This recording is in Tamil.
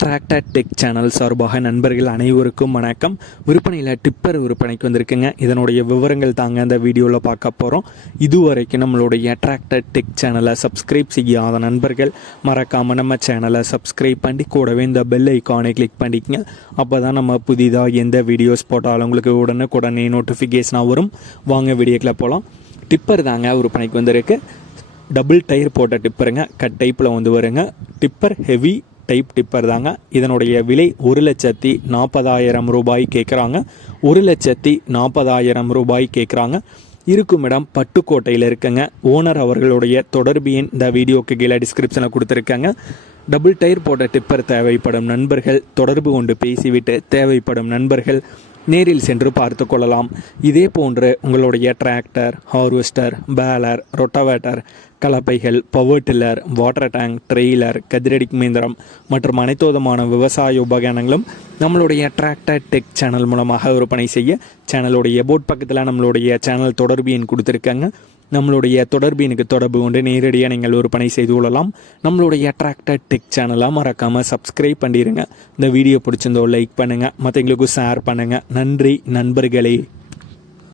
டிராக்டர் டெக் சேனல் சார்பாக நண்பர்கள் அனைவருக்கும் வணக்கம். விற்பனையில் டிப்பர் விற்பனைக்கு வந்திருக்குங்க. இதனுடைய விவரங்கள் தாங்க அந்த வீடியோவில் பார்க்க போகிறோம். இதுவரைக்கும் நம்மளுடைய டிராக்டர் டெக் சேனலை சப்ஸ்கிரைப் செய்யாத நண்பர்கள் மறக்காமல் நம்ம சேனலை சப்ஸ்கிரைப் பண்ணி கூடவே இந்த பெல் ஐக்கானை கிளிக் பண்ணிக்கங்க. அப்போ தான் நம்ம புதிதாக எந்த வீடியோஸ் போட்டாலும் உங்களுக்கு உடனே நோட்டிஃபிகேஷனாக வரும். வாங்க வீடியோக்கில் போகலாம். டிப்பர் தாங்க விற்பனைக்கு வந்திருக்கு. டபுள் டயர் போட்ட டிப்பருங்க. கட் டைப்பில் வந்து வருங்க. டிப்பர் ஹெவி டைப் டிப்பர் தாங்க. இதனுடைய விலை 1,40,000 ரூபாய் கேட்குறாங்க. 1,40,000 ரூபாய் கேட்குறாங்க. இருக்கும் இடம் பட்டுக்கோட்டையில் இருக்குங்க. ஓனர் அவர்களுடைய தொடர்பு எண் இந்த வீடியோக்கு கீழே டிஸ்கிரிப்ஷனில் கொடுத்துருக்காங்க. டபுள் டயர் போட்ட டிப்பர் தேவைப்படும் நண்பர்கள் தொடர்பு கொண்டு பேசிவிட்டு தேவைப்படும் நண்பர்கள் நேரில் சென்று பார்த்து கொள்ளலாம். இதே போன்று உங்களுடைய டிராக்டர், ஹார்வெஸ்டர், பேலர், ரொட்டவேட்டர், கலப்பைகள், power tiller, water tank, trailer, கதிரடிக்கும் இயந்திரம் மற்றும் அனைத்து விதமான விவசாய உபகரணங்களும் நம்மளுடைய டிராக்டர் டெக் சேனல் மூலமாக விற்பனை செய்ய சேனலுடைய போட் பக்கத்தில் நம்மளுடைய சேனல் தொடர்பு எண் கொடுத்துருக்காங்க. நம்மளுடைய தொடர்பு எனக்கு தொடர்பு கொண்டு நேரடியாக நீங்கள் விற்பனை செய்து கொள்ளலாம். நம்மளுடைய டிராக்டர் டெக் சேனலை மறக்காமல் சப்ஸ்கிரைப் பண்ணிடுங்க. இந்த வீடியோ பிடிச்சிருந்தோ லைக் பண்ணுங்கள், மற்றவங்களுக்கும் ஷேர் பண்ணுங்கள். நன்றி நண்பர்களே.